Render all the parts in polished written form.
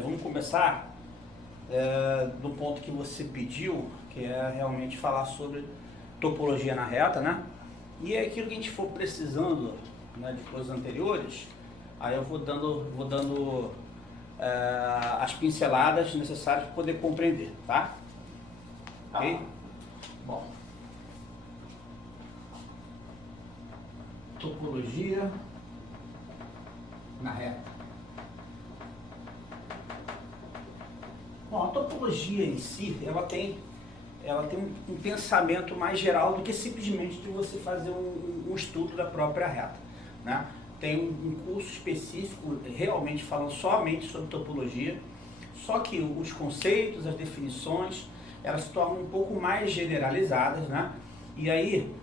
Vamos começar do ponto que você pediu, que é realmente falar sobre topologia na reta, né? E é aquilo que a gente for precisando, né, de coisas anteriores, aí eu vou dando as pinceladas necessárias para poder compreender, tá? Ok? Bom, topologia na reta. Bom, a topologia em si, ela tem um pensamento mais geral do que simplesmente de você fazer um estudo da própria reta, né? Tem um curso específico realmente falando somente sobre topologia, só que os conceitos, as definições, elas se tornam um pouco mais generalizadas, né? E aí,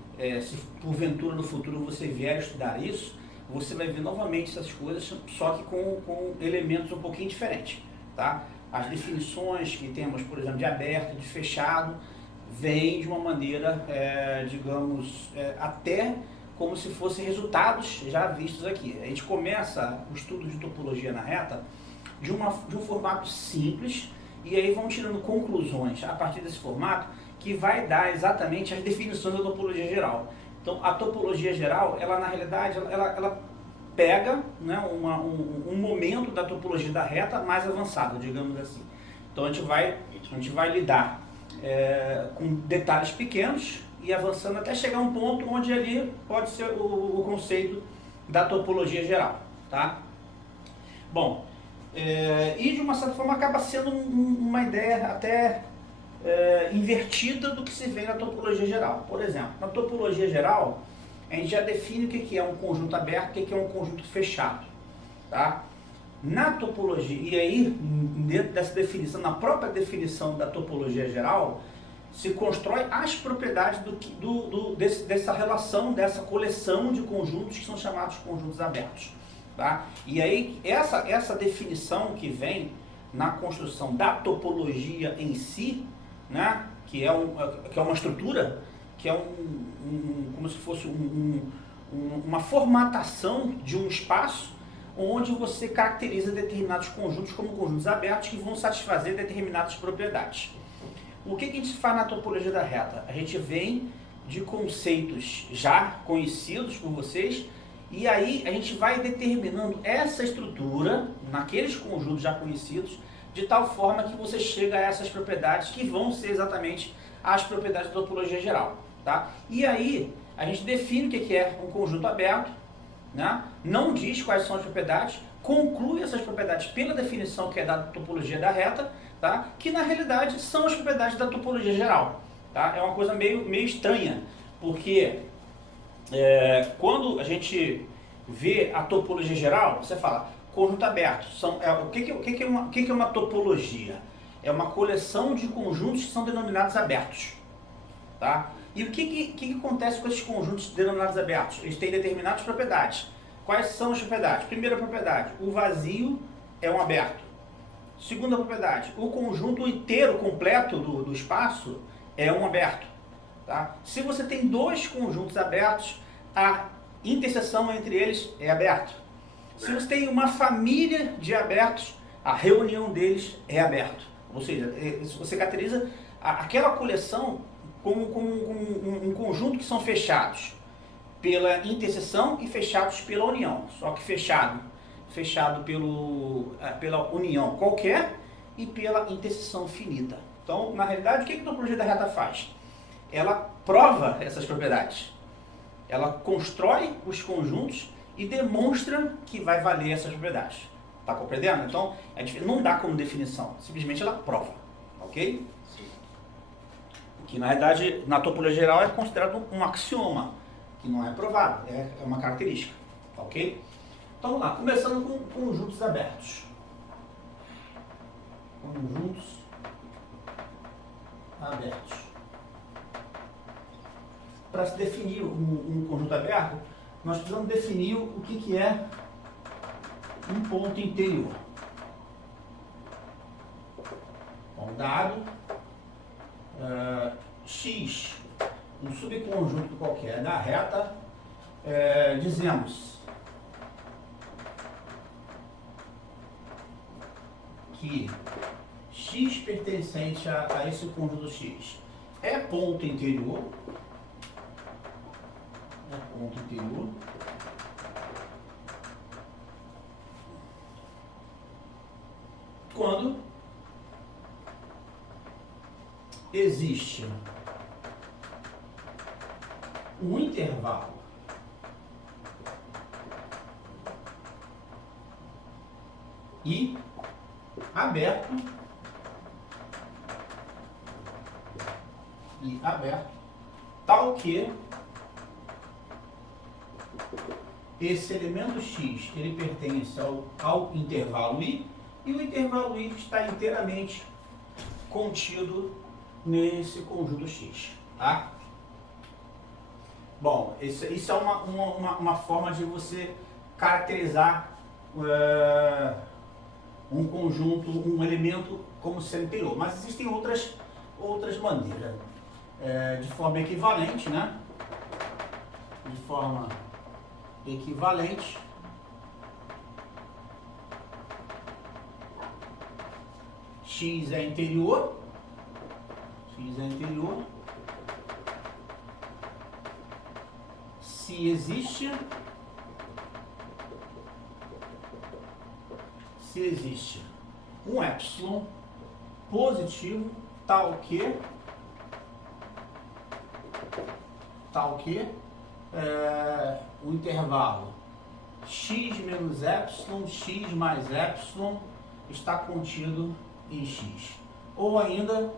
se porventura no futuro você vier estudar isso, você vai ver novamente essas coisas, só que com elementos um pouquinho diferentes, tá? As definições que temos, por exemplo, de aberto, de fechado, vêm de uma maneira, digamos, até como se fossem resultados já vistos aqui. A gente começa o estudo de topologia na reta de um formato simples e aí vão tirando conclusões a partir desse formato que vai dar exatamente as definições da topologia geral. Então, a topologia geral, ela na realidade, ela pega, né, um momento da topologia da reta mais avançado, digamos assim. Então a gente vai lidar com detalhes pequenos e avançando até chegar a um ponto onde ali pode ser o conceito da topologia geral, tá? Bom, e de uma certa forma acaba sendo uma ideia até invertida do que se vê na topologia geral. Por exemplo, na topologia geral, a gente já define o que é um conjunto aberto e o que é um conjunto fechado, tá? Na topologia, e aí, dentro dessa definição, na própria definição da topologia geral, se constrói as propriedades dessa relação, dessa coleção de conjuntos que são chamados conjuntos abertos, tá? E aí, essa definição que vem na construção da topologia em si, né, que é uma estrutura, que é como se fosse uma formatação de um espaço onde você caracteriza determinados conjuntos como conjuntos abertos que vão satisfazer determinadas propriedades. O que a gente faz na topologia da reta? A gente vem de conceitos já conhecidos por vocês e aí a gente vai determinando essa estrutura naqueles conjuntos já conhecidos de tal forma que você chega a essas propriedades que vão ser exatamente as propriedades da topologia geral. Tá? E aí, a gente define o que é um conjunto aberto, né? Não diz quais são as propriedades, conclui essas propriedades pela definição que é da topologia da reta, tá? Que na realidade são as propriedades da topologia geral. Tá? É uma coisa meio estranha, porque quando a gente vê a topologia geral, você fala conjunto aberto. O que é uma topologia? É uma coleção de conjuntos que são denominados abertos. Tá? E o que acontece com esses conjuntos denominados abertos? Eles têm determinadas propriedades. Quais são as propriedades? Primeira propriedade, o vazio é um aberto. Segunda propriedade, o conjunto inteiro completo do espaço é um aberto. Tá? Se você tem dois conjuntos abertos, a interseção entre eles é aberta. Se você tem uma família de abertos, a reunião deles é aberta. Ou seja, você caracteriza aquela coleção como um conjunto que são fechados pela interseção e fechados pela união. Só que fechado pela união qualquer e pela interseção finita. Então, na realidade, o que a topologia da reta faz? Ela prova essas propriedades. Ela constrói os conjuntos e demonstra que vai valer essas propriedades. Está compreendendo? Então, não dá como definição. Simplesmente ela prova. Ok? Que na realidade, na topologia geral, é considerado um axioma, que não é provado, é uma característica, ok? Então vamos lá, começando com conjuntos abertos. Conjuntos abertos. Para se definir um conjunto aberto, nós precisamos definir o que é um ponto interior. Bom, dado X, um subconjunto qualquer da reta, dizemos que x pertencente a esse conjunto x é ponto interior, quando existe um intervalo I aberto, tal que esse elemento x ele pertence ao intervalo I e o intervalo I está inteiramente contido nesse conjunto x, tá? Bom, isso é uma forma de você caracterizar um conjunto, um elemento como sendo interior, mas existem outras maneiras, de forma equivalente, né? De forma equivalente, x é interior, se existe um epsilon positivo tal que o intervalo x menos epsilon, x mais epsilon está contido em x. Ou ainda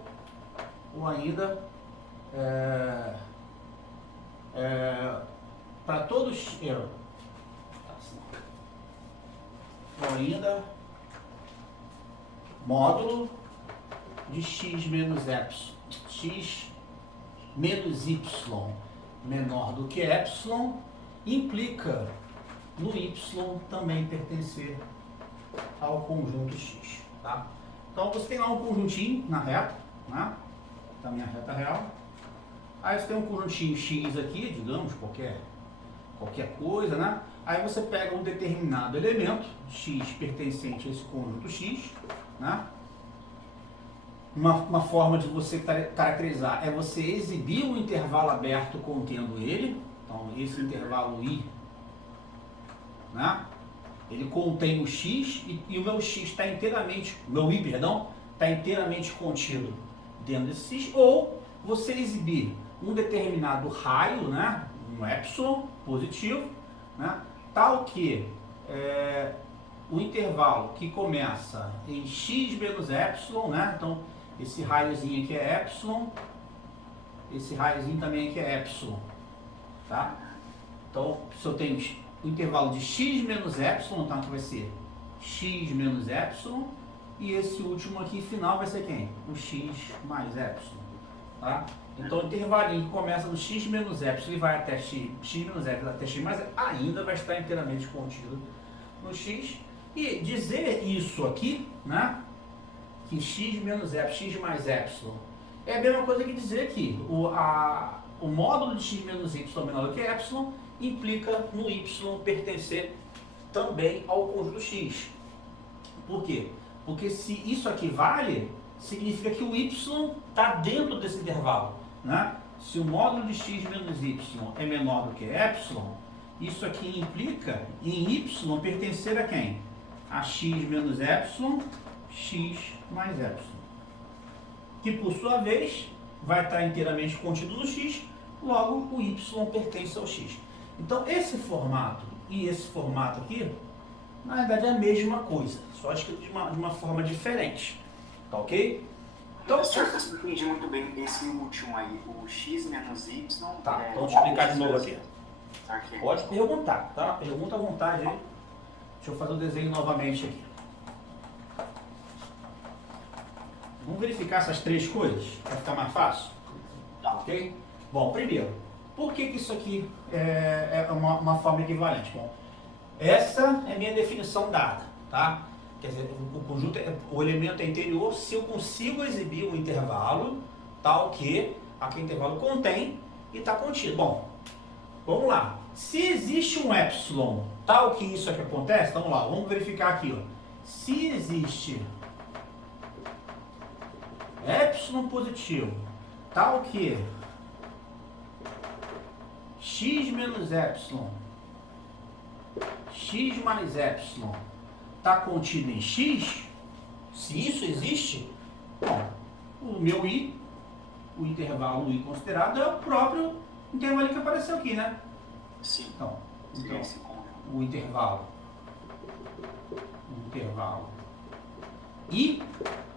para todos módulo de x menos epsilon, x menos y menor do que epsilon implica no y também pertencer ao conjunto x, tá? Então você tem lá um conjuntinho na reta, né? Da minha reta real. Aí você tem um conjuntinho x aqui, digamos, qualquer coisa, né? Aí você pega um determinado elemento, x pertencente a esse conjunto x, né? Uma forma de você caracterizar é você exibir um intervalo aberto contendo ele. Então, esse intervalo I, né? Ele contém o x e o meu x está inteiramente, meu I, perdão, está inteiramente contido dentro desse x. Ou você exibir um determinado raio, né? Um epsilon positivo, né? Tal que o intervalo que começa em x menos epsilon, né? Então, esse raiozinho aqui é epsilon, esse raiozinho também aqui é epsilon, tá? Então, se eu tenho o intervalo de x menos epsilon, então aqui vai ser x menos epsilon, e esse último aqui final vai ser quem? O x mais epsilon, tá? Então, o intervalinho que começa no x menos epsilon e vai até x menos epsilon até x mais epsilon, ainda vai estar inteiramente contido no x. E dizer isso aqui, né? Que x menos epsilon, x mais epsilon, é a mesma coisa que dizer que o módulo de x menos y menor do que epsilon implica no y pertencer também ao conjunto x. Por quê? Porque se isso aqui vale, significa que o y está dentro desse intervalo, né? Se o módulo de x menos y é menor do que epsilon, isso aqui implica em y pertencer a quem? A x menos epsilon, x mais epsilon, que por sua vez vai estar inteiramente contido no x, logo o y pertence ao x. Então esse formato e esse formato aqui, na verdade é a mesma coisa, só escrito de uma forma diferente, tá ok? Então, eu não entendi muito bem esse último aí, o x menos y. Tá, então deixa eu explicar de novo aqui. Okay. Pode perguntar, tá? Pergunta à vontade aí. Deixa eu fazer o desenho novamente aqui. Vamos verificar essas três coisas para ficar mais fácil? Tá. Ok? Bom, primeiro, por que isso aqui é uma forma equivalente? Bom, essa é a minha definição dada, tá? Quer dizer, o elemento é interior se eu consigo exibir um intervalo tal que aquele intervalo contém e está contido. Bom, vamos lá. Se existe um epsilon tal que isso aqui acontece, vamos lá, vamos verificar aqui. Ó. Se existe epsilon positivo, tal que x menos epsilon, x mais epsilon está contido em x, se isso existe, bom, o meu i, o intervalo i considerado é o próprio intervalo que apareceu aqui, né? Sim. Então Esse conjunto. o intervalo i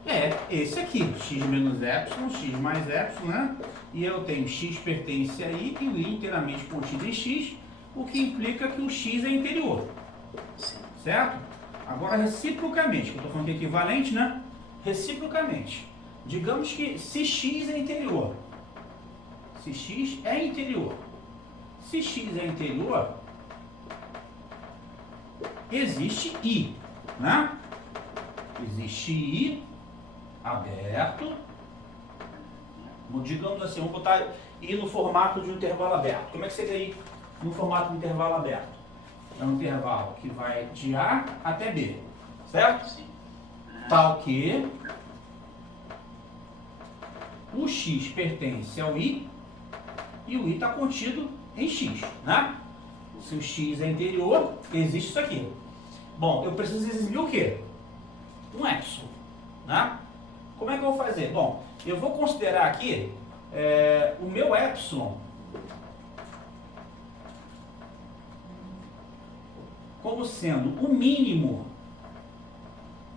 é esse aqui, x menos epsilon, x mais epsilon, né? E eu tenho x pertence a i e o i inteiramente contido em x, o que implica que o x é interior, Sim. certo? Agora, reciprocamente, que eu estou falando que é equivalente, né? Reciprocamente, digamos que se x é interior, se x é interior, existe i, né? Existe i aberto, digamos assim, vamos botar i no formato de um intervalo aberto. Como é que seria i no formato de intervalo aberto? É um intervalo que vai de A até B, certo? Sim. Tal que o x pertence ao i e o i está contido em x, né? Se o x é interior, existe isso aqui. Bom, eu preciso exibir o quê? Um epsilon, né? Como é que eu vou fazer? Bom, eu vou considerar aqui o meu epsilon como sendo o mínimo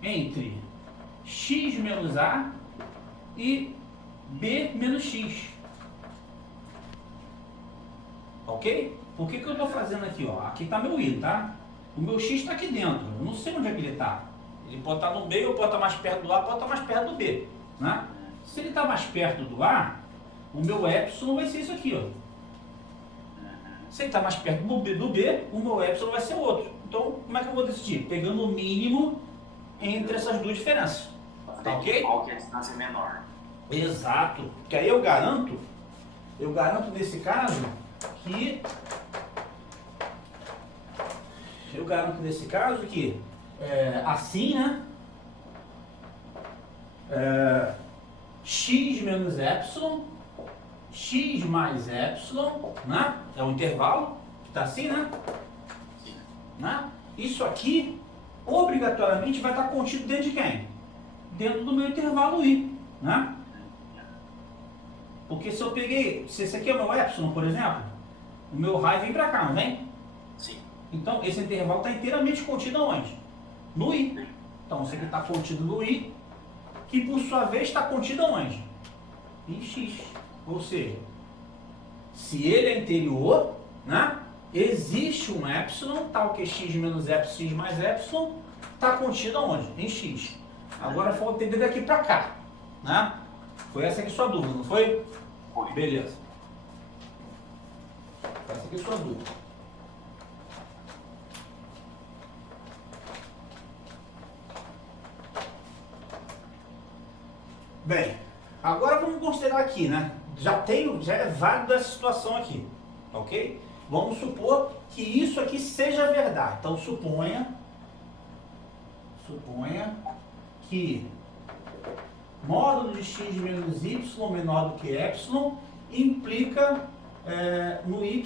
entre x menos a e b menos x. Ok? Por que eu estou fazendo aqui? Ó? Aqui está meu i, tá? O meu x está aqui dentro. Eu não sei onde é que ele está. Ele pode estar no B, ou pode estar mais perto do A, pode estar mais perto do B. Né? Se ele está mais perto do A, o meu epsilon vai ser isso aqui. Ó. Se ele está mais perto do B, o meu epsilon vai ser outro. Então, como é que eu vou decidir? Pegando o mínimo entre essas duas diferenças. Tá ok? Qual que é a distância menor? Exato. Porque aí eu garanto nesse caso que assim, né? X menos epsilon, x mais epsilon, né? É o intervalo que está assim, né? Sim. Né? Isso aqui obrigatoriamente vai estar contido dentro de quem? Dentro do meu intervalo i, né? Porque se eu peguei, se esse aqui é o meu epsilon, por exemplo, o meu raio vem para cá, não vem? Sim. Então esse intervalo está inteiramente contido aonde? No i. Então isso aqui está contido no i, que por sua vez está contido aonde? Em x. Ou seja, se ele é interior, né? Existe um epsilon, tal que x menos epsilon, x mais epsilon, está contido aonde? Em x. Agora falta entender daqui para cá, né? Foi essa aqui sua dúvida, não foi? Foi. Beleza. Essa aqui é sua dúvida. Bem, agora vamos considerar aqui, né? Já é válido essa situação aqui, ok? Vamos supor que isso aqui seja verdade. Então suponha que módulo de x menos y menor do que epsilon implica no y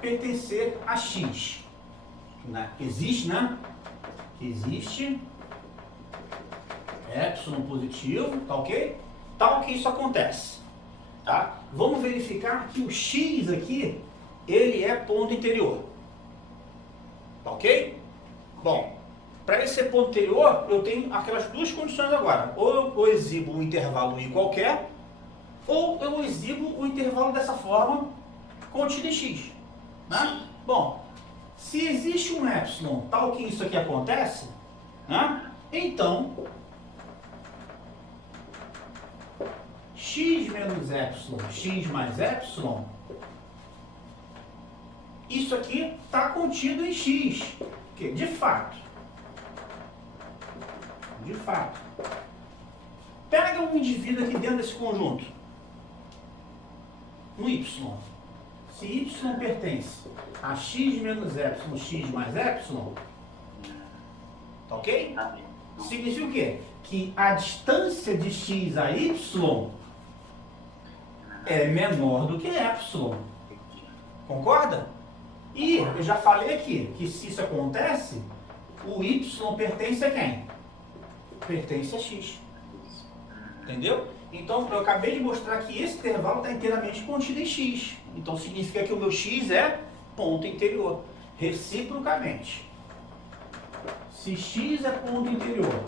pertencer a x. Né? Existe, né? Existe epsilon positivo, tá ok? Tal que isso acontece. Tá? Vamos verificar que o x aqui, ele é ponto interior. Tá ok? Bom, para ele ser ponto interior, eu tenho aquelas duas condições agora. Ou eu exibo um intervalo i qualquer, ou eu exibo o intervalo dessa forma, contido em x. Né? Bom, se existe um epsilon tal que isso aqui acontece, né? Então, x menos epsilon, x mais epsilon, isso aqui está contido em x. Que de fato, pega um indivíduo aqui dentro desse conjunto, um y. Se y pertence a x menos epsilon, x mais epsilon, tá ok? Tá bem. Significa o quê? Que a distância de x a y é menor do que y. Concorda? E eu já falei aqui que se isso acontece, o y pertence a quem? Pertence a x. Entendeu? Então eu acabei de mostrar que esse intervalo está inteiramente contido em x. Então significa que o meu x é ponto interior. Reciprocamente. Se x é ponto interior,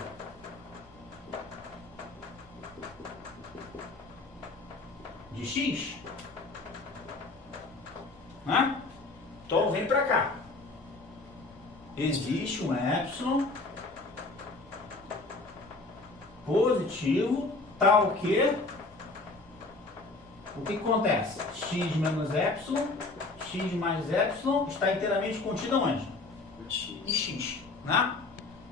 de x, né? Então vem para cá. Existe um epsilon positivo, tal que o que acontece? X menos epsilon, x mais epsilon está inteiramente contido onde? Em x, né?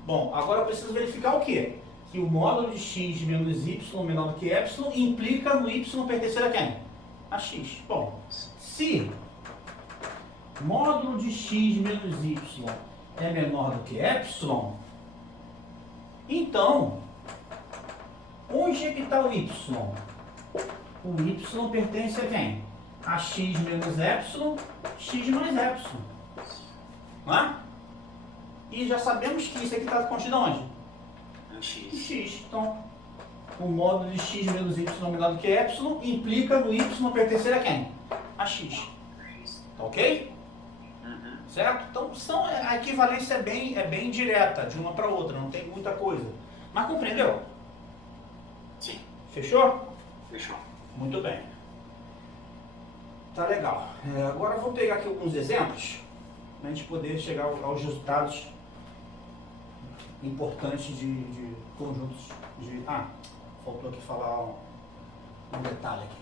Bom, agora eu preciso verificar o quê? Que o módulo de x menos y menor do que epsilon implica no y pertencer a quem? A x. Bom, se módulo de x menos y é menor do que epsilon, então, onde é que está o y? O y pertence a quem? A x menos epsilon, x mais epsilon. Não é? E já sabemos que isso aqui está contido onde? Em x. Então, o módulo de x menos y menor do que epsilon implica no y pertencer a quem? A x. Tá ok? Certo? Então, a equivalência é bem direta, de uma para outra, não tem muita coisa. Mas compreendeu? Sim. Fechou? Fechou. Muito bem. Tá legal. Agora eu vou pegar aqui alguns exemplos para a gente poder chegar aos resultados importantes de conjuntos de... Ah, faltou aqui falar um detalhe aqui.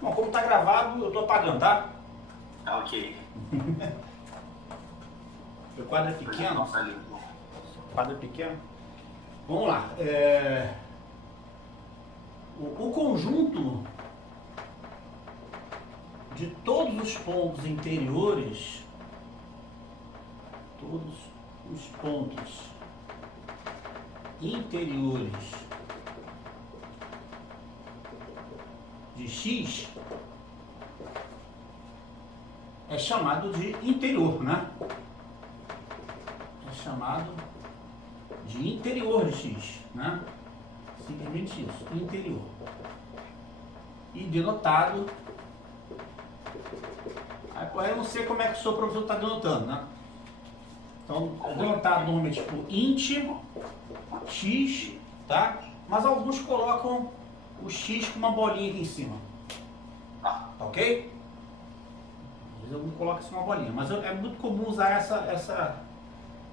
Bom, como está gravado, eu estou apagando, tá? Tá ok. O quadro é pequeno. O quadro é pequeno. Vamos lá. O conjunto de todos os pontos interiores, todos os pontos interiores de x é chamado de interior, né? É chamado de interior de x, né? Simplesmente isso, interior. E denotado. Aí eu não sei como é que o seu professor está denotando, né? Então, denotado normalmente por int x, tá? Mas alguns colocam o x com uma bolinha aqui em cima. Tá ok? Às vezes algum coloca assim uma bolinha, mas é muito comum usar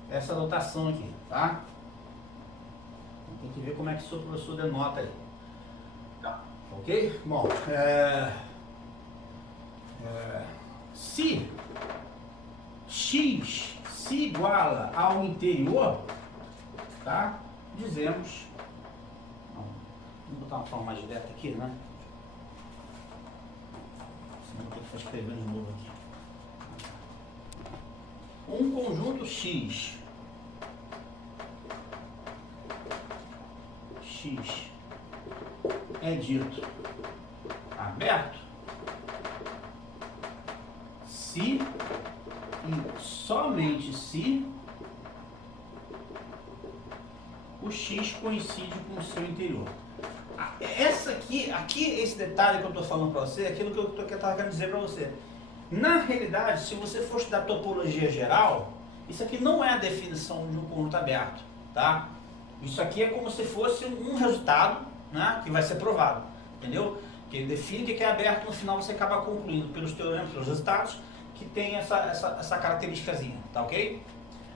essa notação aqui, tá? Tem que ver como é que o seu professor denota aí. Tá. Ok? Bom, se x se iguala ao interior, tá? Dizemos... Vamos botar uma forma mais direta aqui, né? Senão tem que estar escrevendo de novo aqui. Um conjunto x é dito aberto se e somente se o x coincide com o seu interior. Esse detalhe que eu estou falando para você é aquilo que eu estava querendo dizer para você. Na realidade, se você for estudar topologia geral, isso aqui não é a definição de um conjunto aberto, tá? Isso aqui é como se fosse um resultado, né, que vai ser provado, entendeu? Que ele define o que é aberto, no final você acaba concluindo pelos teoremas, pelos resultados, que tem essa característicazinha, tá ok?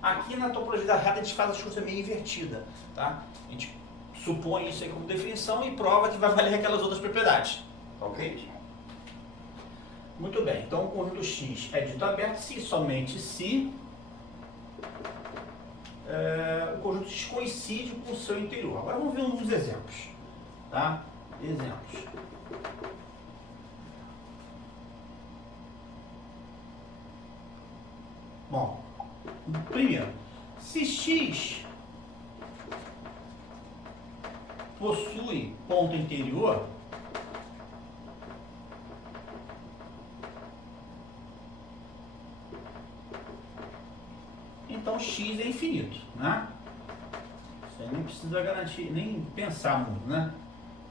Aqui na topologia da reta a gente faz as coisas meio invertida, tá? A gente supõe isso aí como definição e prova que vai valer aquelas outras propriedades, tá ok? Muito bem, então o conjunto x é dito aberto se somente se o conjunto x coincide com o seu interior. Agora vamos ver alguns exemplos. Tá? Exemplos. Bom, primeiro, se x possui ponto interior, então x é infinito, né? Você nem precisa garantir, nem pensar muito, né?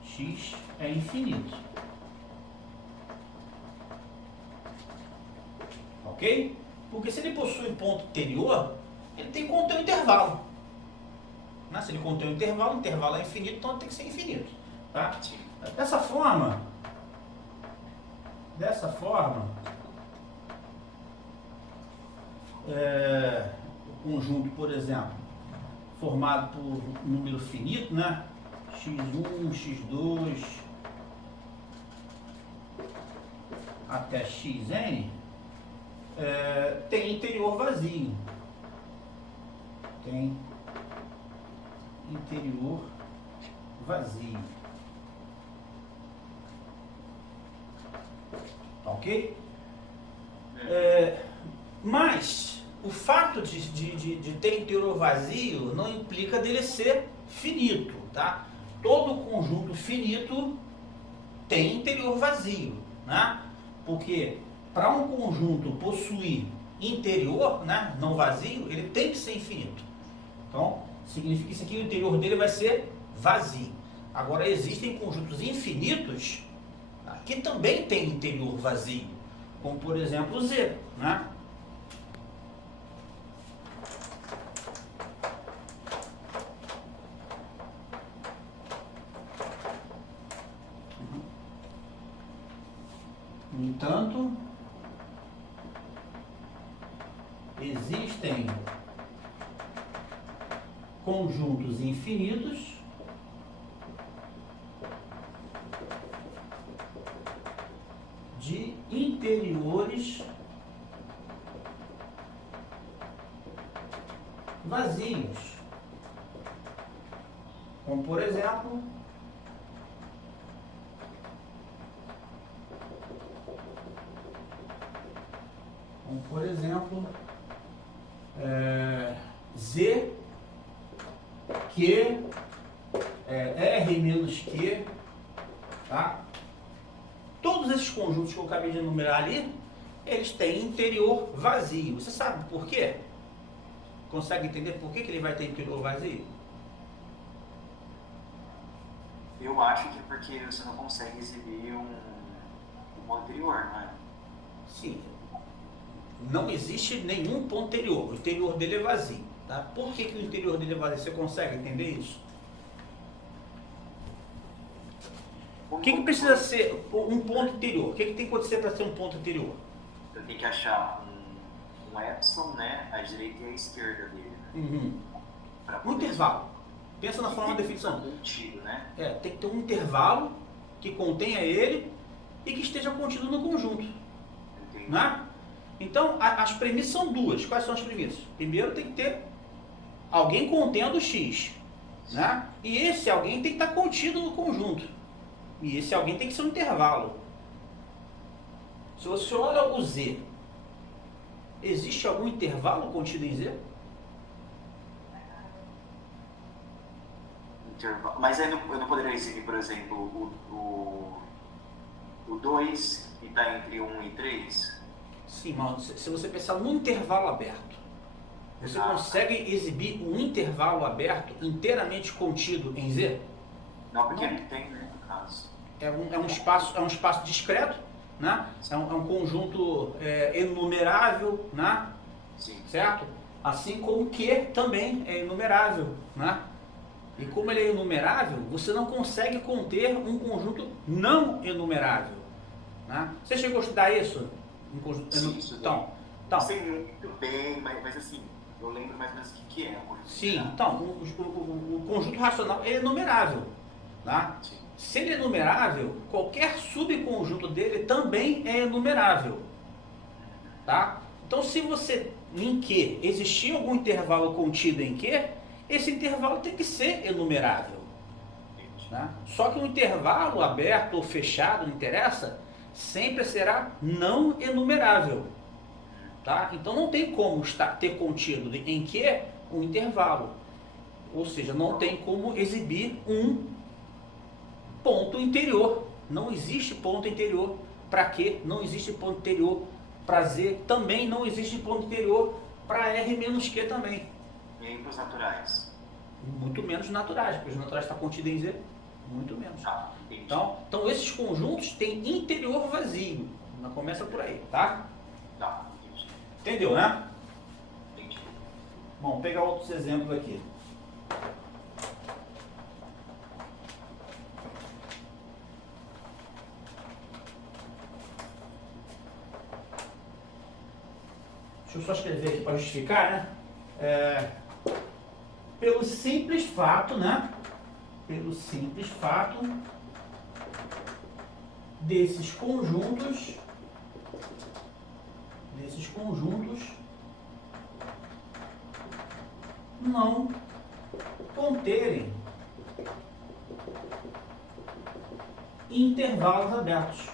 X é infinito. Ok? Porque se ele possui ponto interior, ele tem que conter um intervalo. Né? Se ele contém um intervalo, o intervalo é infinito, então ele tem que ser infinito. Tá? Dessa forma, o conjunto, por exemplo, formado por um número finito, né? x1, x2 até xn, tem interior vazio. Tem interior vazio. Ok? Mas o fato de ter interior vazio não implica dele ser finito, tá? Todo conjunto finito tem interior vazio, né? Porque para um conjunto possuir interior, né, não vazio, ele tem que ser infinito. Então, significa isso aqui, o interior dele vai ser vazio. Agora, existem conjuntos infinitos, tá, que também têm interior vazio, como por exemplo o Z, né? No entanto, existem conjuntos infinitos de interiores vazios, como por exemplo Z, Q, R menos Q, tá? Todos esses conjuntos que eu acabei de enumerar ali, eles têm interior vazio. Você sabe por quê? Consegue entender por que ele vai ter interior vazio? Eu acho que é porque você não consegue exibir um anterior, não é? Sim. Não existe nenhum ponto interior. O interior dele é vazio. Tá? Por que o interior dele é vazio? Você consegue entender isso? O que precisa ser um ponto interior? O que tem que acontecer para ser um ponto interior? Eu tenho que achar um epsilon, né? À direita e à esquerda dele. Né? Uhum. Um intervalo. Pensa na forma de definição. Contido, né? Tem que ter um intervalo que contenha ele e que esteja contido no conjunto. Entendi. Né? Então, as premissas são duas. Quais são as premissas? Primeiro, tem que ter alguém contendo x. Né? E esse alguém tem que estar contido no conjunto. E esse alguém tem que ser um intervalo. Se você olha o Z, existe algum intervalo contido em Z? Mas aí eu não poderia exibir, por exemplo, o 2 que está entre 1 e 3? Sim, mas se você pensar num intervalo aberto, você consegue exibir um intervalo aberto inteiramente contido em Z? Não, porque não tem, né, no caso. É um espaço discreto, né? É um conjunto enumerável, né? Sim. Certo? Assim como Q também é enumerável, né? E como ele é enumerável, você não consegue conter um conjunto não enumerável. Né? Você chegou a estudar isso? Sim, então, não sei muito bem, mas assim, eu lembro mais ou menos o que é. Sim, então, o conjunto racional é enumerável. Tá? Sim. Se ele é enumerável, qualquer subconjunto dele também é enumerável. Tá? Então, se você, em Q, existir algum intervalo contido em Q, esse intervalo tem que ser enumerável. Entendi. né? Só que um intervalo aberto ou fechado, não interessa, sempre será não enumerável. Tá? Então não tem como ter contido em que um intervalo. Ou seja, não tem como exibir um ponto interior. Não existe ponto interior para Q, não existe ponto interior para Z, também não existe ponto interior para R menos Q também. E aí para os naturais? Muito menos naturais, porque os naturais estão contidos em Z, muito menos. Ah, Então esses conjuntos têm interior vazio. Não começa por aí, tá? Tá, entendi. Entendeu, né? Entendi. Bom, vou pegar outros exemplos aqui. Deixa eu só escrever aqui para justificar, né? Pelo simples fato, né? Pelo simples fato desses conjuntos não conterem intervalos abertos.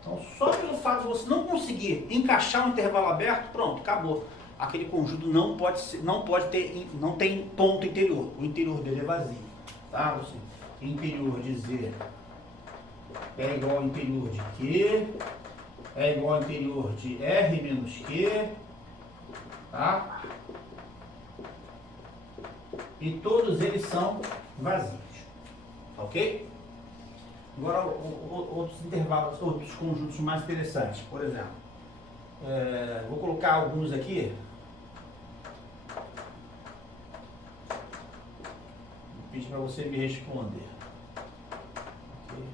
Então, só pelo fato de você não conseguir encaixar um intervalo aberto, pronto, acabou. Aquele conjunto não tem ponto interior. O interior dele é vazio, tá? Ou seja, interior de Z é igual ao interior de Q, é igual ao interior de R menos Q, tá? E todos eles são vazios, ok? Agora, outros intervalos, outros conjuntos mais interessantes. Por exemplo, vou colocar alguns aqui. Vou pedir para você me responder. Okay.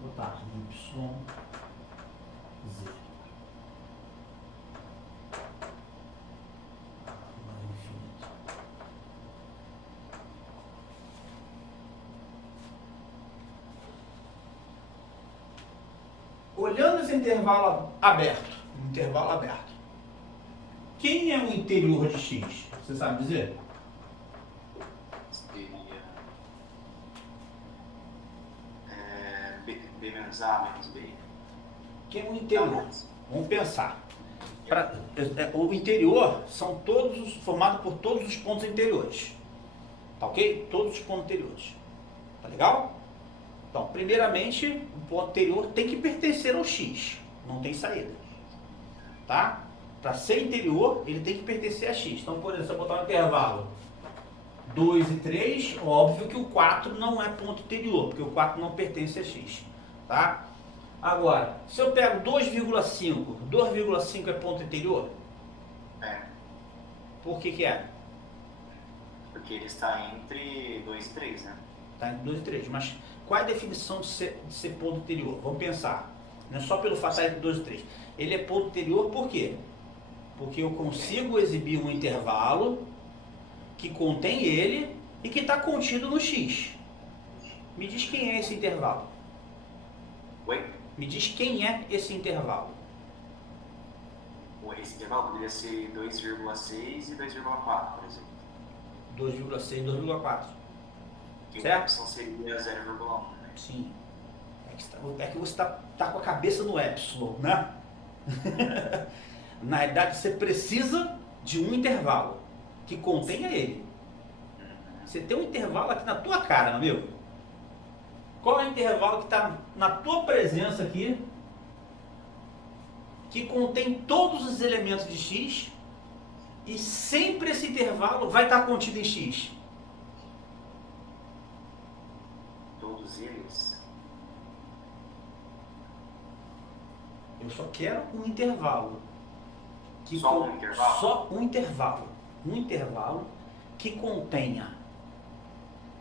Vou botar Y, Z. Olhando esse intervalo aberto, quem é o interior de X? Você sabe dizer? Seria B menos A menos B. Quem é o interior? Vamos pensar. O interior são formado por todos os pontos interiores. Tá ok? Todos os pontos interiores. Tá legal? Então, primeiramente, o ponto interior tem que pertencer ao X. Não tem saída. Tá? Para ser interior, ele tem que pertencer a X. Então, por exemplo, se eu botar um intervalo 2 e 3, óbvio que o 4 não é ponto interior, porque o 4 não pertence a X. Tá? Agora, se eu pego 2,5, 2,5 é ponto interior? É. Por que é? Porque ele está entre 2 e 3, né? Está entre 2 e 3, mas qual é a definição de ser ponto interior? Vamos pensar. Não é só pelo fato de estar entre 2 e 3. Ele é ponto interior por quê? Porque eu consigo exibir um intervalo que contém ele e que está contido no X. Me diz quem é esse intervalo. Oi? Me diz quem é esse intervalo. Esse intervalo poderia ser 2,6 e 2,4, por exemplo. 2,6 e 2,4. Que Certo? a opção seria 0,1, né? Sim. É que você está com a cabeça no epsilon, né? Na verdade, você precisa de um intervalo que contenha ele. Você tem um intervalo aqui na tua cara, meu amigo. Qual é o intervalo que está na tua presença aqui, que contém todos os elementos de X, e sempre esse intervalo vai estar contido em X? Todos eles? Eu só quero um intervalo. Só um intervalo? Só um intervalo. Um intervalo que contenha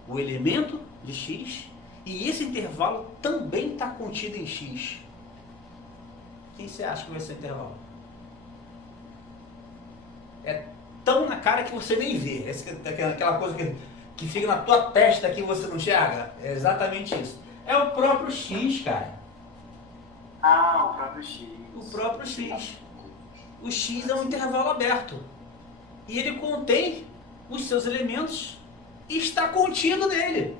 o elemento de X e esse intervalo também está contido em X. Quem você acha que vai ser o intervalo? É tão na cara que você nem vê. Aquela coisa que fica na tua testa que você não enxerga. É exatamente isso. É o próprio x, cara. Ah, o próprio x. O próprio x. O x é um intervalo aberto. E ele contém os seus elementos e está contido nele.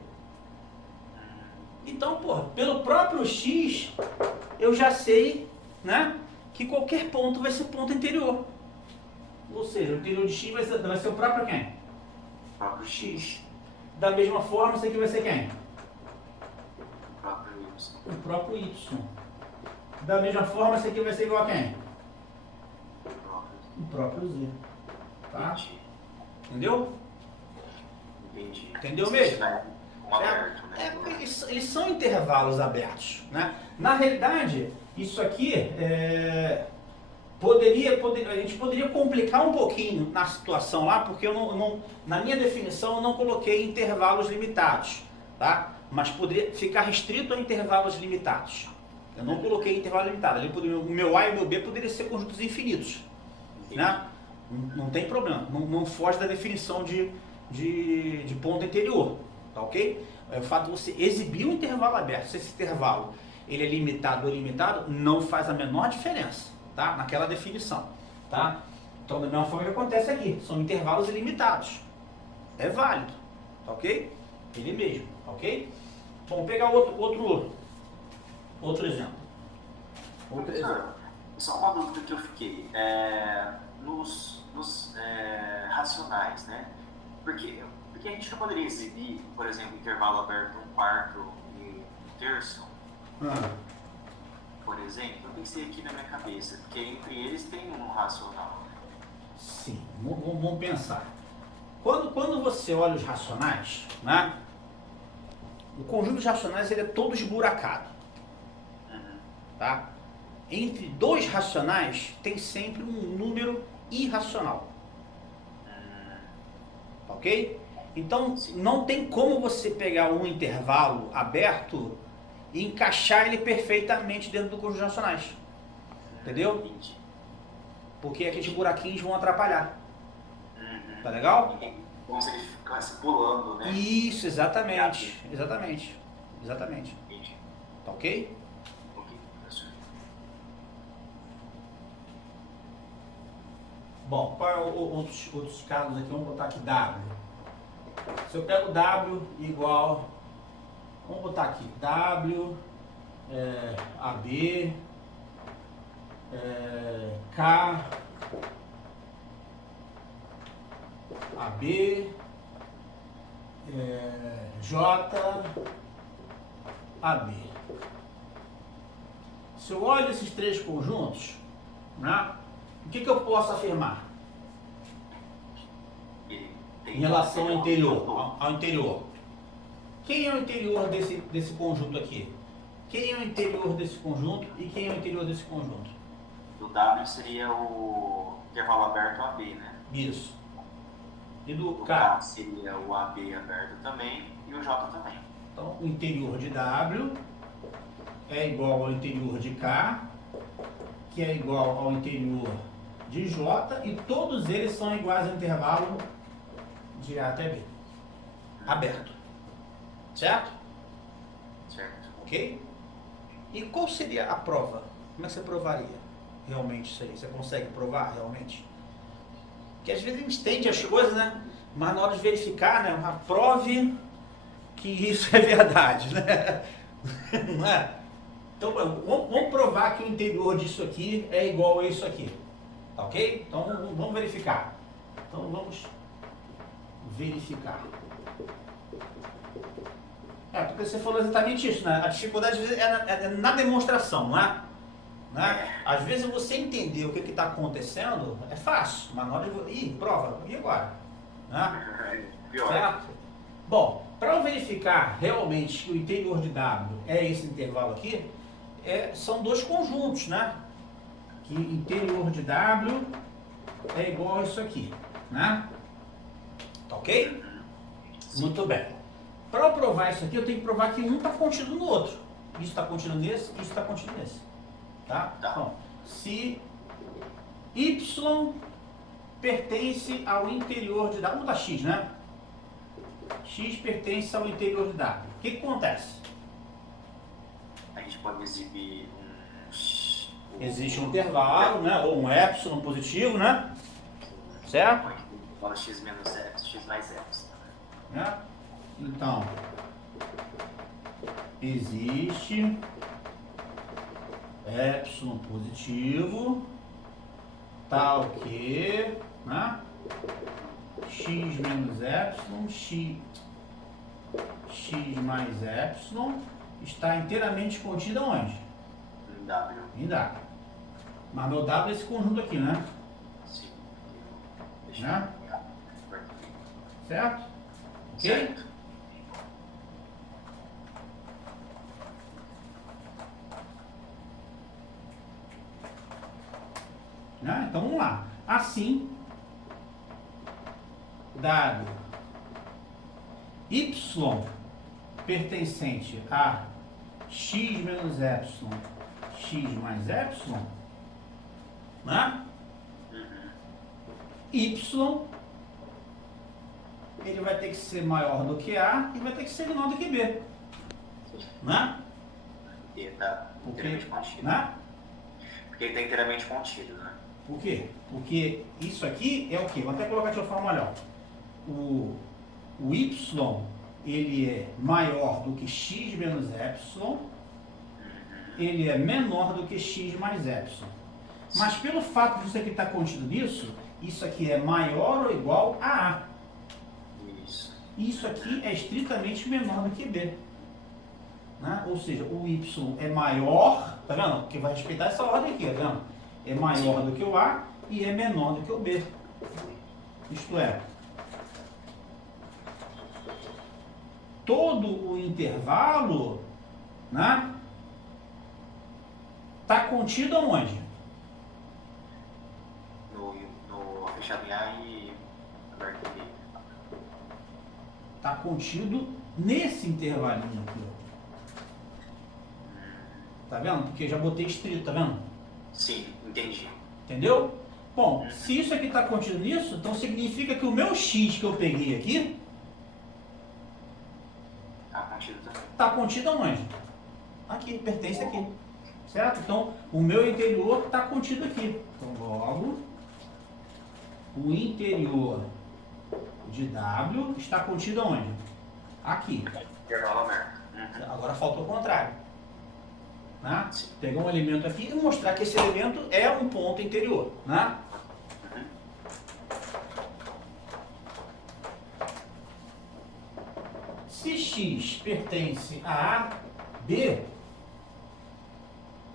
Então, pô, pelo próprio x, eu já sei, né, que qualquer ponto vai ser ponto interior. Ou seja, o interior de x vai ser o próprio quem? O próprio X. Da mesma forma, isso aqui vai ser quem? O próprio y. O próprio y. Da mesma forma, isso aqui vai ser igual a quem? O próprio z. Tá? Entendi. Entendeu? Entendi. Entendeu mesmo? Aberto, né? Eles são intervalos abertos, né? Na realidade, isso aqui a gente poderia complicar um pouquinho na situação lá, porque na minha definição eu não coloquei intervalos limitados, tá? Mas poderia ficar restrito a intervalos limitados. Eu não coloquei intervalo limitado. O meu A e o meu B poderiam ser conjuntos infinitos, né? Não tem problema, não foge da definição de ponto interior, tá ok? O fato de você exibir um intervalo aberto, se esse intervalo ele é limitado ou ilimitado, não faz a menor diferença, tá? Naquela definição, tá? Então, da mesma forma que acontece aqui, são intervalos ilimitados, é válido, tá ok? Ele mesmo, tá ok? Vamos pegar outro exemplo. Professor, só uma dúvida que eu fiquei. Nos racionais, né? Porque a gente não poderia exibir, por exemplo, intervalo aberto 1/4 e 1/3, por exemplo. Eu pensei aqui na minha cabeça, porque entre eles tem um racional. Sim, vamos pensar. Quando você olha os racionais, né? O conjunto de racionais ele é todo esburacado, tá? Entre dois racionais tem sempre um número irracional, ok? Então não tem como você pegar um intervalo aberto e encaixar ele perfeitamente dentro do conjunto de racionais, entendeu? Porque aqueles buraquinhos vão atrapalhar, tá legal? Como se ele ficasse pulando, né? Isso, exatamente. Entendi. Tá ok? Ok, professor. Bom, qual é outros casos aqui? Vamos botar aqui W. Se eu pego W igual, vamos botar aqui W, AB, K, AB, J, AB. Se eu olho esses três conjuntos, né, o que eu posso afirmar? Em relação ao interior. Quem é o interior desse conjunto aqui? Quem é o interior desse conjunto e quem é o interior desse conjunto? Do W seria o intervalo aberto AB, né? Isso. E do O K? K seria o AB aberto também e o J também. Então, o interior de W é igual ao interior de K, que é igual ao interior de J, e todos eles são iguais ao intervalo de A até B. Aberto. Certo? Certo. Ok? E qual seria a prova? Como é que você provaria realmente isso aí? Você consegue provar realmente? Porque às vezes a gente entende as coisas, né? Mas na hora de verificar, né? Prove que isso é verdade, né? Não é? Então vamos provar que o interior disso aqui é igual a isso aqui. Tá ok? Então vamos verificar. Então vamos verificar. Porque você falou exatamente isso, né? A dificuldade às vezes é na demonstração, não é? Né? Às vezes você entender o que está acontecendo é fácil, mas na hora de prova, e agora? Né? Pior. Certo? Bom, para eu verificar realmente que o interior de W é esse intervalo aqui, são dois conjuntos, né? Que interior de W é igual a isso aqui, né? Tá ok? Muito bem. Para eu provar isso aqui, eu tenho que provar que um está contido no outro. Isso está contido nesse, isso está contido nesse. Tá? Então, se Y pertence ao interior de W, vamos botar X, né? X pertence ao interior de W. O que acontece? pode exibir Existe um intervalo, né? Ou um epsilon positivo, né? Certo? Fala x menos epsilon, x mais epsilon. Né? Então, existe epsilon positivo, tal que, né? X menos epsilon, x mais epsilon está inteiramente contido onde? Em W. Em W. Mas meu W é esse conjunto aqui, né? Sim. Né? Certo? Ok? Certo. Né? Então vamos lá. Assim, dado y pertencente a x menos epsilon, x mais epsilon, né? Y, ele vai ter que ser maior do que A e vai ter que ser menor do que B. Né? Porque está inteiramente contido. Né? Porque ele está inteiramente contido, né? Por quê? Porque isso aqui é o quê? Vou até colocar de uma forma melhor. O Y, ele é maior do que x menos epsilon, ele é menor do que x mais epsilon. Mas pelo fato de isso aqui estar contido nisso, isso aqui é maior ou igual a A. Isso. Isso aqui é estritamente menor do que B. Né? Ou seja, o Y é maior, tá vendo? Porque vai respeitar essa ordem aqui, tá vendo? É maior do que o A e é menor do que o B. Isto é, todo o intervalo, né, está contido aonde? No fechado em A e aberto em B. Está contido nesse intervalinho aqui. Ó. Tá vendo? Porque eu já botei estrito, tá vendo? Sim, entendi. Entendeu? Bom, se isso aqui está contido nisso, então significa que o meu x que eu peguei aqui Está contido também. está contido aonde? Aqui, pertence aqui. Certo? Então, o meu interior está contido aqui. Então, logo, o interior de W está contido aonde? Aqui. Intervalo aberto. Agora falta o contrário. Né? Pegar um elemento aqui e mostrar que esse elemento é um ponto interior. Né? Se x pertence a B,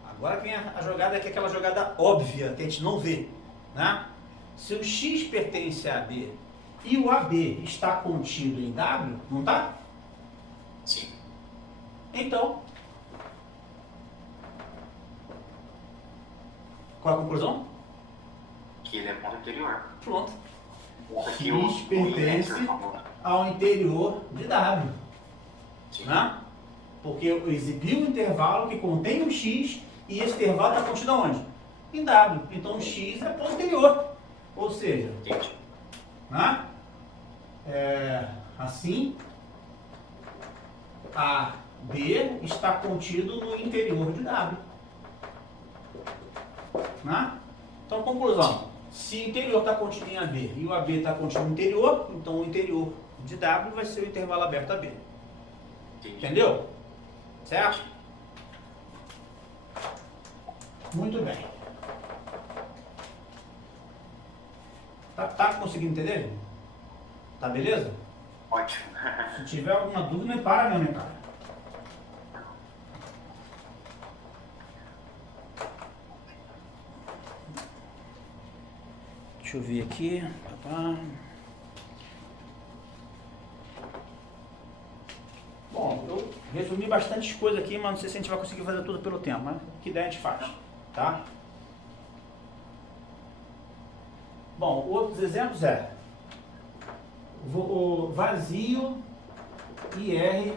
agora vem a jogada que é aquela jogada óbvia que a gente não vê. Né? Se o x pertence a B e o AB está contido em W, não está? Sim. Então, qual é a conclusão? Que ele é ponto interior. Pronto. Aqui X pertence ao interior de W. Sim. Né? Porque eu exibi um intervalo que contém um X e esse intervalo está contido aonde? Em W. Então o X é ponto interior. Ou seja, Entendi. né? Assim, a B está contido no interior de W. Né? Então, conclusão. Se o interior está contido em AB e o AB está contido no interior, então o interior de W vai ser o intervalo aberto AB. Entendi. Entendeu? Certo? Muito bem. Tá conseguindo entender, gente? Tá beleza? Ótimo. Se tiver alguma dúvida, me para mesmo, cara. Deixa eu ver aqui. Bom, eu resumi bastante coisa aqui, mas não sei se a gente vai conseguir fazer tudo pelo tempo, mas que ideia a gente faz, tá? Bom, outros exemplos o vazio e R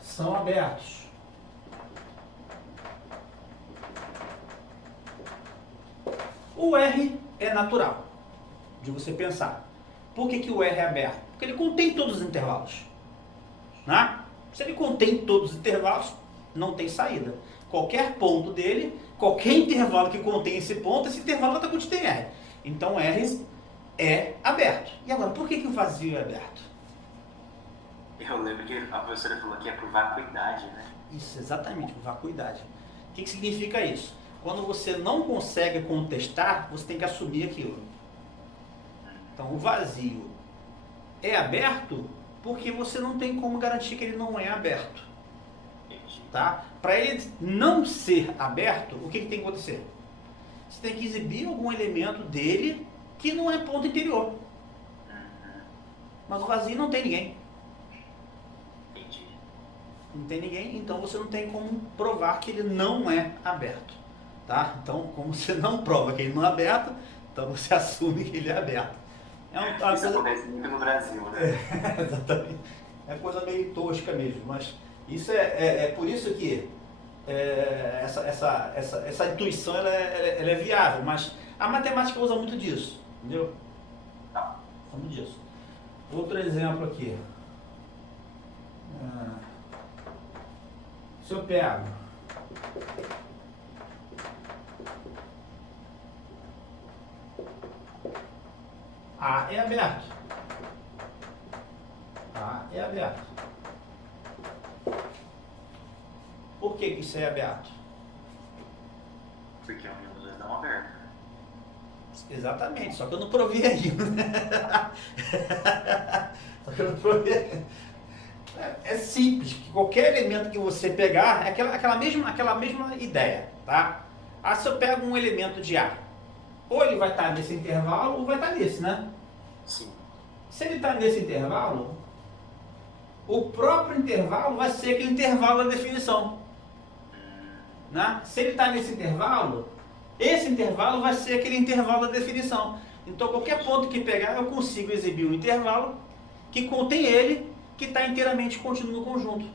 são abertos. O R é natural de você pensar. Por que o R é aberto? Porque ele contém todos os intervalos. Né? Se ele contém todos os intervalos, não tem saída. qualquer ponto dele, qualquer intervalo que contém esse ponto, esse intervalo vai estar contido em R. Então R é aberto. E agora, por que o vazio é aberto? Eu lembro que a professora falou que é por vacuidade, né? Isso, exatamente, por vacuidade. O que significa isso? Quando você não consegue contestar, você tem que assumir aquilo. Então, o vazio é aberto porque você não tem como garantir que ele não é aberto. Tá? Para ele não ser aberto, o que tem que acontecer? Você tem que exibir algum elemento dele que não é ponto interior. Mas o vazio não tem ninguém. Não tem ninguém, então você não tem como provar que ele não é aberto. Tá? Então, como você não prova que ele não é aberto, então você assume que ele é aberto. Isso acontece muito no Brasil, né? Exatamente. É coisa meio tosca mesmo, mas isso é por isso que essa intuição ela é viável, mas a matemática usa muito disso, entendeu? Tá. Usa muito disso. Outro exemplo aqui. Se eu pego A é aberto. A é aberto. Por que isso é aberto? Porque a união dos dois não aberta. Exatamente, só que eu não provei ainda. Só que eu não provei. É simples, que qualquer elemento que você pegar é aquela mesma ideia, tá? Se eu pego um elemento de A, ou ele vai estar nesse intervalo ou vai estar nesse, né? Sim. Se ele está nesse intervalo, o próprio intervalo vai ser aquele intervalo da definição. Né? Se ele está nesse intervalo, esse intervalo vai ser aquele intervalo da definição. Então, qualquer ponto que pegar, eu consigo exibir um intervalo que contém ele, que está inteiramente contínuo no conjunto.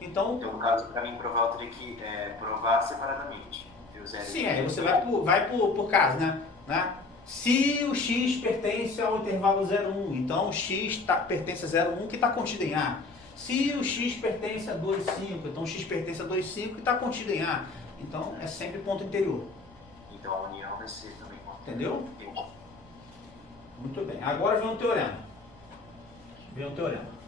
Então, no caso, para mim provar, eu teria que provar separadamente. Sim, aí você vai por caso, né? Se o x pertence ao intervalo 0,1, então o x pertence a 0,1 que está contido em A. Se o x pertence a 2,5, então o x pertence a 2,5 que está contido em A. Então é sempre ponto interior. Então a união vai ser também ponto. Entendeu? Muito bem. Agora vem um teorema. Vem um teorema.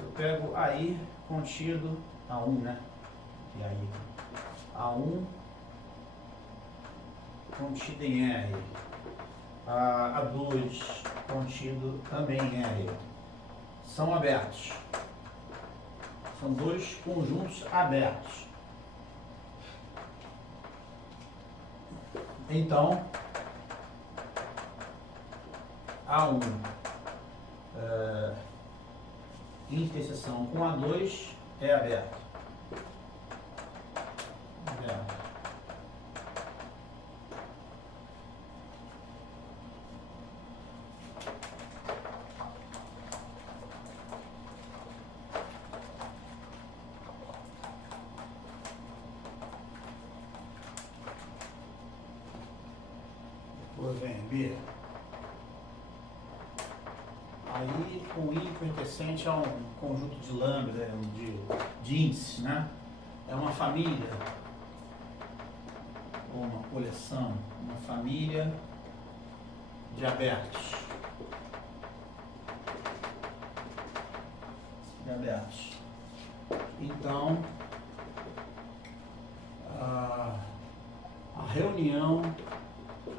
Eu pego AI contido A1, né? E aí A1 contido em R. A2 contido também em R. São abertos. São dois conjuntos abertos. Então, A1 interseção com A2 é aberto. Depois vem B. Aí, com I pertencente a um conjunto de lambda, de índices, né? É uma família, ou uma coleção, uma família de abertos. Então, a reunião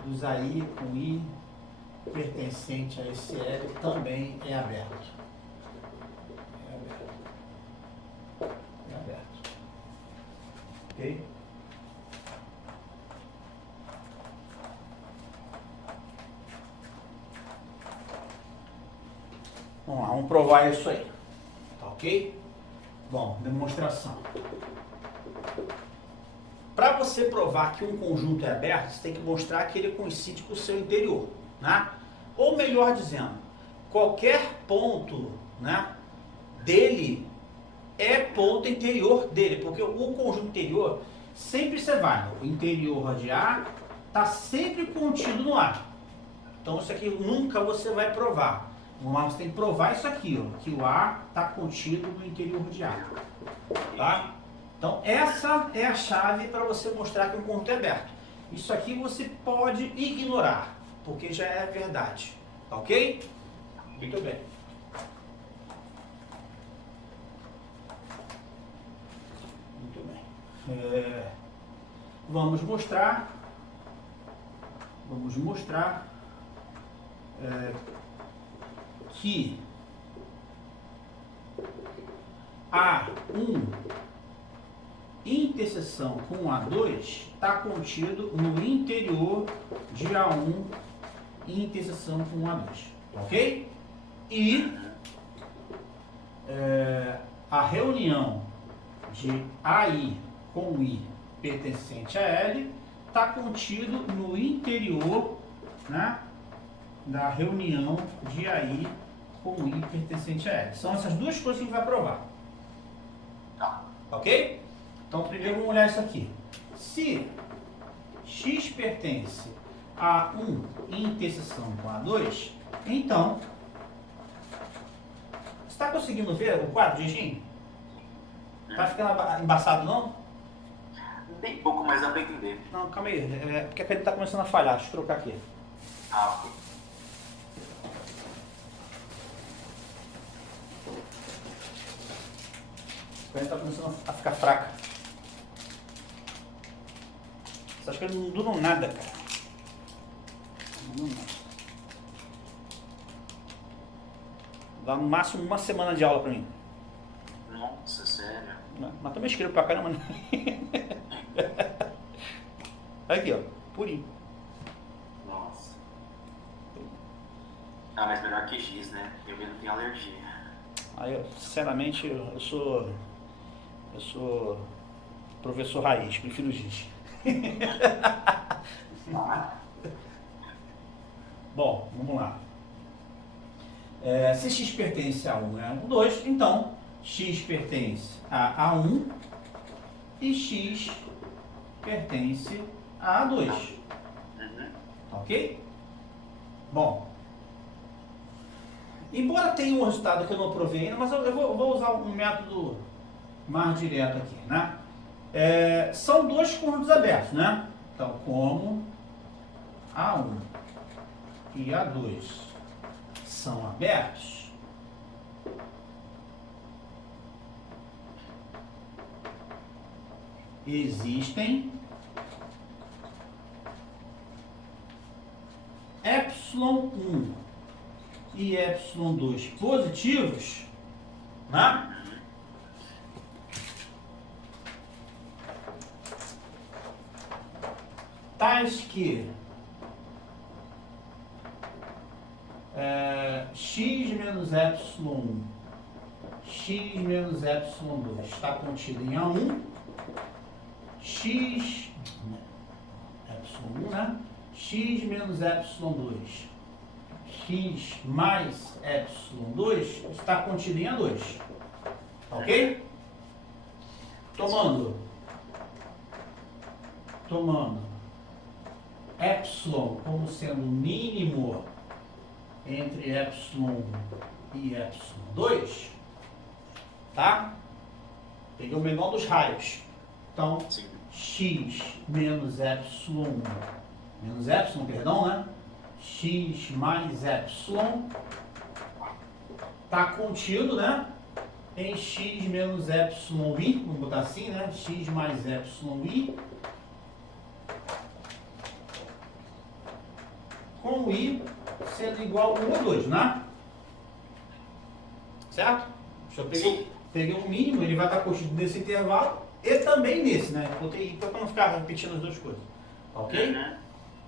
dos AI com I pertencente a esse L também é aberto. É aberto. Ok? Vamos lá, vamos provar isso aí. Tá ok? Bom, demonstração. Para você provar que um conjunto é aberto, você tem que mostrar que ele coincide com o seu interior. Né? Ou melhor dizendo, qualquer ponto, né, dele é ponto interior dele, porque o conjunto interior sempre você vai, o interior de A está sempre contido no A. Então isso aqui nunca você vai provar. Mas você tem que provar isso aqui, ó, que o A está contido no interior de A. Tá? Então essa é a chave para você mostrar que um conjunto é aberto. Isso aqui você pode ignorar, porque já é verdade. Tá ok? Muito bem. Muito bem. Vamos mostrar que A1 interseção com A2 está contido no interior de A1 interseção com A2, ok? E a reunião de AI com I pertencente a L está contido no interior, né, da reunião de AI com I pertencente a L. São essas duas coisas que a gente vai provar. Ok? Então primeiro vamos olhar isso aqui. Se X pertence a 1 em interseção com A2, então, você está conseguindo ver o quadro de Gin? Tá ficando embaçado não? Bem pouco, mas dá pra entender. Não, calma aí, porque a caneta está começando a falhar, deixa eu trocar aqui. Ok. A caneta está começando a ficar fraca. Você acha que eles não duram nada, cara? Não duram nada. Dá no máximo uma semana de aula pra mim. Nossa, sério? Mas também escrevo pra caramba, né? Aqui, ó, purinho. Nossa. Ah, mas melhor que giz, né? Eu mesmo tenho alergia. Aí, eu, sinceramente, eu sou professor raiz, prefiro giz. Bom, vamos lá. Se x pertence a 1 é 2, então x pertence a A1 e x pertence a A2. Ok? Bom, embora tenha um resultado que eu não provei ainda, mas eu vou usar um método mais direto aqui, né? São dois conjuntos abertos, né? Então, como A1 e A2 são abertos, existem ε1 e ε2 positivos, né? Tais que x menos ε1, x menos ε2 está contido em A1, x, ε1, né? X menos ε2, x mais ε2 está contido em A2, ok? Tomando epsilon como sendo o mínimo entre epsilon e epsilon2, tá? Peguei o menor dos raios. Então, x menos epsilon, perdão, né? X mais epsilon está contido, né? Em x menos epsilon i, vamos botar assim, né? X mais epsilon i, com o i sendo igual a 1 ou 2, né? Certo? Peguei um mínimo, ele vai estar contido nesse intervalo e também nesse, né? Botei i para não ficar repetindo as duas coisas. Ok?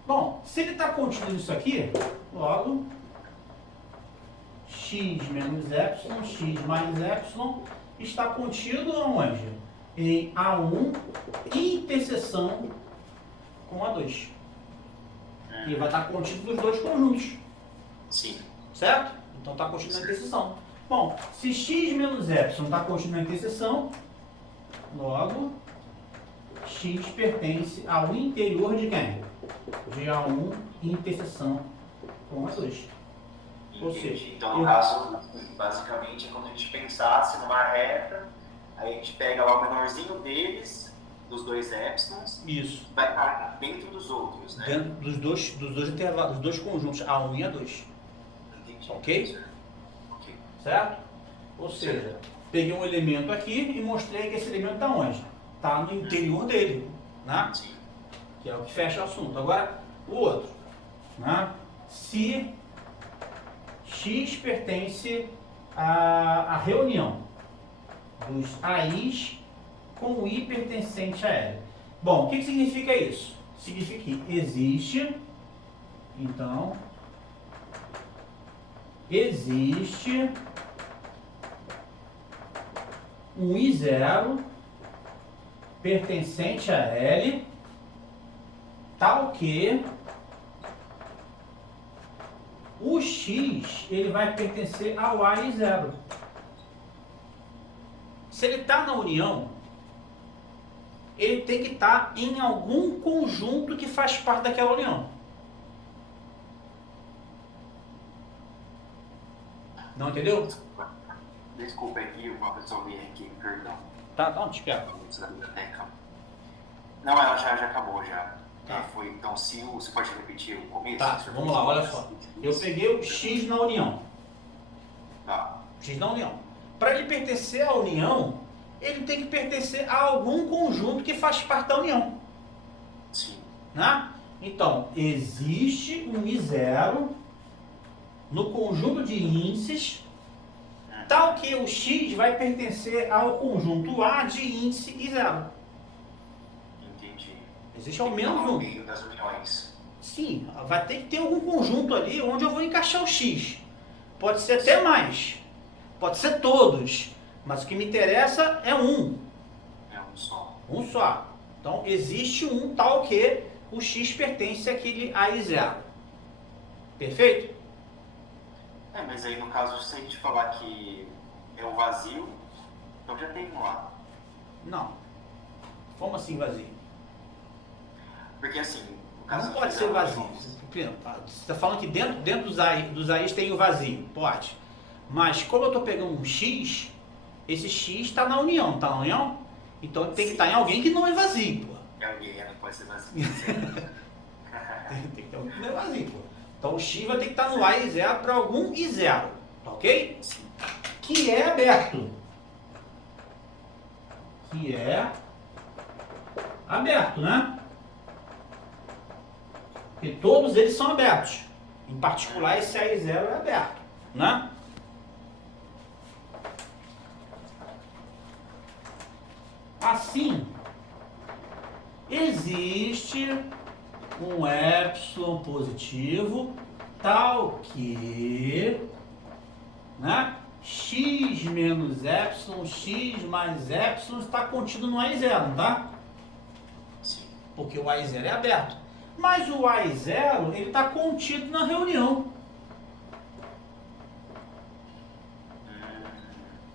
Bom, se ele está contido nisso aqui, logo x menos epsilon, x mais epsilon está contido onde? Em A1 interseção com A2. E vai estar contido nos dois conjuntos. Sim. Certo? Então está contido na interseção. Bom, se x menos epsilon está contido na interseção, logo x pertence ao interior de quem? De A1 interseção com A2. Ou seja, então, no caso, basicamente, é quando a gente pensasse numa reta, aí a gente pega lá o menorzinho deles, dos dois épsilons, isso. vai estar dentro dos outros, né? Dentro dos dois intervalos, dos dois conjuntos, A1 e A2. Entendi. Ok? Ok. Certo? Ou seja, peguei um elemento aqui e mostrei que esse elemento está onde? Está no interior dele, né? Sim. Que é o que fecha o assunto. Agora, o outro, né? Se X pertence à reunião dos A's com o I pertencente a L. Bom, o que significa isso? Significa que existe, então, existe um I0 pertencente a L, tal que o X ele vai pertencer ao AI0. Se ele está na união, ele tem que estar em algum conjunto que faz parte daquela união. Não entendeu? Desculpa aqui, uma pessoa veio aqui, perdão. Tá, não, te espero. Da biblioteca. Não, ela já acabou já. Tá. Foi, então, se você pode repetir o começo? Tá, vamos lá, olha só. Eu peguei o X na união. Tá. X na união. Para ele pertencer à união, ele tem que pertencer a algum conjunto que faz parte da união. Sim. Né? Então, existe um I0 no conjunto de índices, tal que o X vai pertencer ao conjunto A de índice I0. Entendi. Existe ao menos no um. meio das uniões. Sim, vai ter que ter algum conjunto ali onde eu vou encaixar o X. Pode ser até mais. Pode ser todos. Mas o que me interessa é um. É um só. Um só. Então, existe um tal que o X pertence àquele AI0. Perfeito? É, mas aí no caso, se a gente falar que é o vazio, então já tem um lá. Não. Como assim vazio? Porque assim, no caso... Não pode ser vazio. Você está falando que dentro dos AIs tem o vazio. Pode. Mas como eu estou pegando um X, esse X está na união. Está na união? Então tem que estar em alguém que não é vazio, pô. Alguém não pode ser vazio. Tem que ter alguém que não é vazio, pô. Então o X vai ter que estar no AI0 para algum I0. Tá ok? Sim. Que é aberto. Que é aberto, né? Porque todos eles são abertos. Em particular, esse AI0 é aberto, né? Assim, existe um épsilon positivo tal que, né, x menos épsilon, x mais épsilon está contido no AI0, tá? Sim. Porque o AI0 é aberto. Mas o AI0, ele está contido na reunião.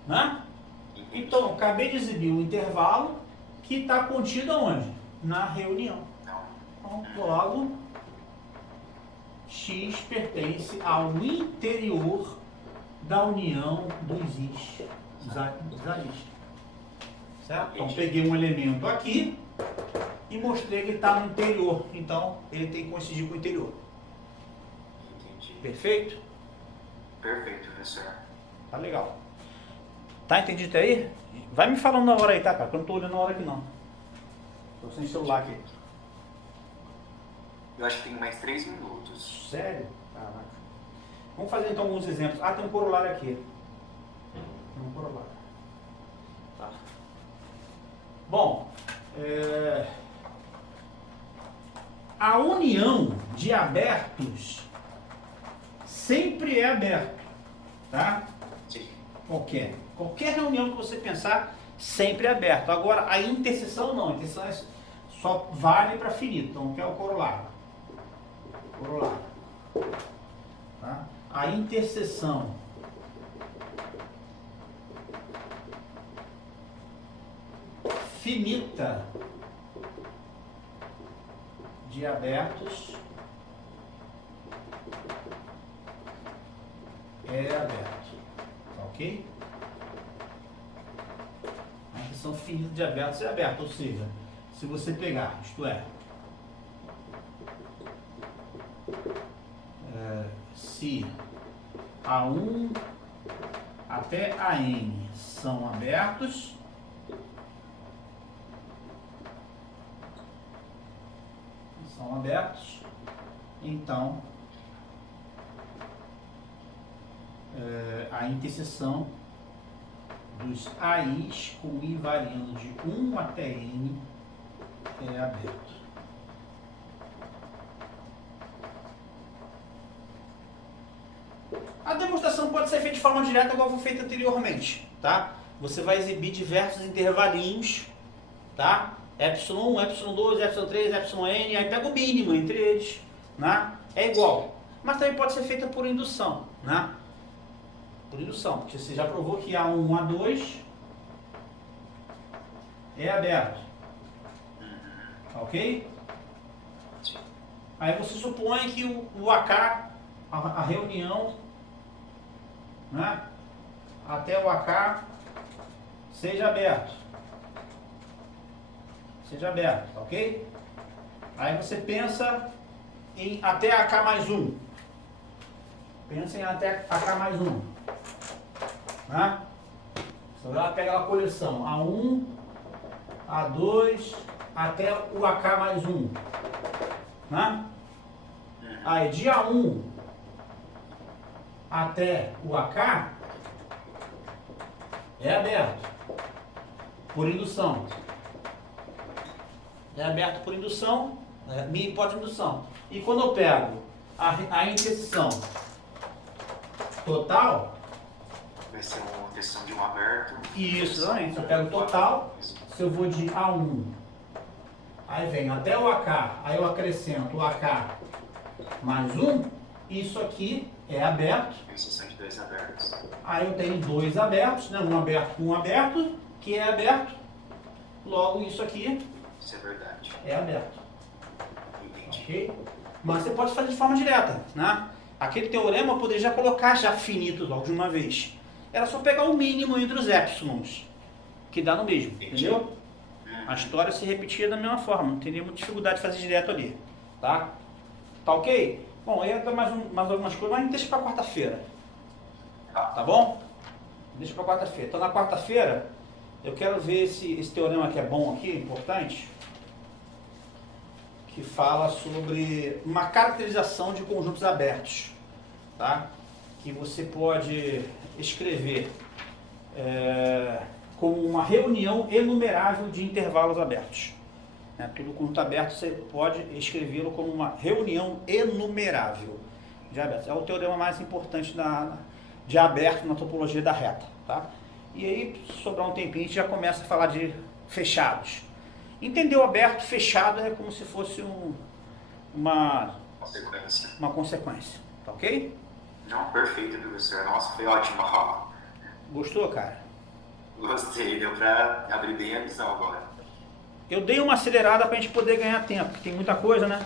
Né? Então, eu acabei de exibir um intervalo que está contido aonde? Na reunião. Então, logo, x pertence ao interior da união dos is. Certo? Então, peguei um elemento aqui e mostrei que ele está no interior. Então, ele tem que coincidir com o interior. Entendi. Perfeito? Perfeito, professor. Tá legal. Tá entendido aí? Vai me falando na hora aí, tá, cara? Que eu não tô olhando na hora aqui, não. Tô sem celular aqui. Eu acho que tem mais 3 minutos. Sério? Caraca. Vamos fazer então alguns exemplos. Ah, tem um corolário aqui. Tem um corolário. Tá. Bom, a união de abertos sempre é aberto, tá? Sim. Qualquer reunião que você pensar, sempre é aberto. Agora, a interseção não. A interseção só vale para finito. Então, que é o corolário. Tá? A interseção finita de abertos é aberto. Tá ok? A interseção finita de abertos é aberto, ou seja, se você pegar, isto é, se A1 até a N são abertos, então a interseção dos AIs com I variando de 1 até N é aberto. A demonstração pode ser feita de forma direta, igual foi feita anteriormente, tá? Você vai exibir diversos intervalinhos, tá? Epsilon1, Epsilon2, Epsilon3, Epsilon N, aí pega o mínimo entre eles, né? É igual. Mas também pode ser feita por indução, né? Por indução, porque você já provou que A1, A2 é aberto, ok? Aí você supõe que o AK, a reunião, né, até o AK seja aberto, ok? Aí você pensa em até AK mais 1, pensa em até AK mais 1, né? Você vai lá, pega a coleção A1, A2 até o AK mais 1, né? Aí de A1 até o AK é aberto por indução. É aberto por indução, minha hipótese de indução. E quando eu pego a interseção total, vai ser uma interseção de um aberto. Isso, exatamente. Se eu pego o total, se eu vou de A1, aí vem até o AK, aí eu acrescento o AK mais 1, isso aqui é aberto. Interseção de dois abertos. Aí eu tenho dois abertos, né? Um aberto com um aberto, que é aberto. Logo, isso aqui Isso é verdade. é aberto. Entendi. Ok? Mas você pode fazer de forma direta, né? Aquele teorema eu poderia já colocar já finito logo de uma vez. Era só pegar o mínimo entre os epsilons, que dá no mesmo, entendeu? A história se repetia da mesma forma, não teria muita dificuldade de fazer direto ali, tá? Tá ok? Bom, aí entra mais algumas coisas, mas deixa pra quarta-feira, tá bom? Deixa pra quarta-feira. Então na quarta-feira eu quero ver esse teorema que é bom aqui, importante, que fala sobre uma caracterização de conjuntos abertos, tá? Que você pode escrever como uma reunião enumerável de intervalos abertos. Todo conjunto aberto você pode escrevê-lo como uma reunião enumerável de abertos. É o teorema mais importante de aberto na topologia da reta, tá? E aí, se sobrar um tempinho, a gente já começa a falar de fechados. Entendeu? Aberto, fechado é como se fosse uma consequência, tá ok? Não, perfeito, professor. Nossa, foi ótimo. Gostou, cara? Gostei, deu pra abrir bem a visão agora. Eu dei uma acelerada pra gente poder ganhar tempo, porque tem muita coisa, né?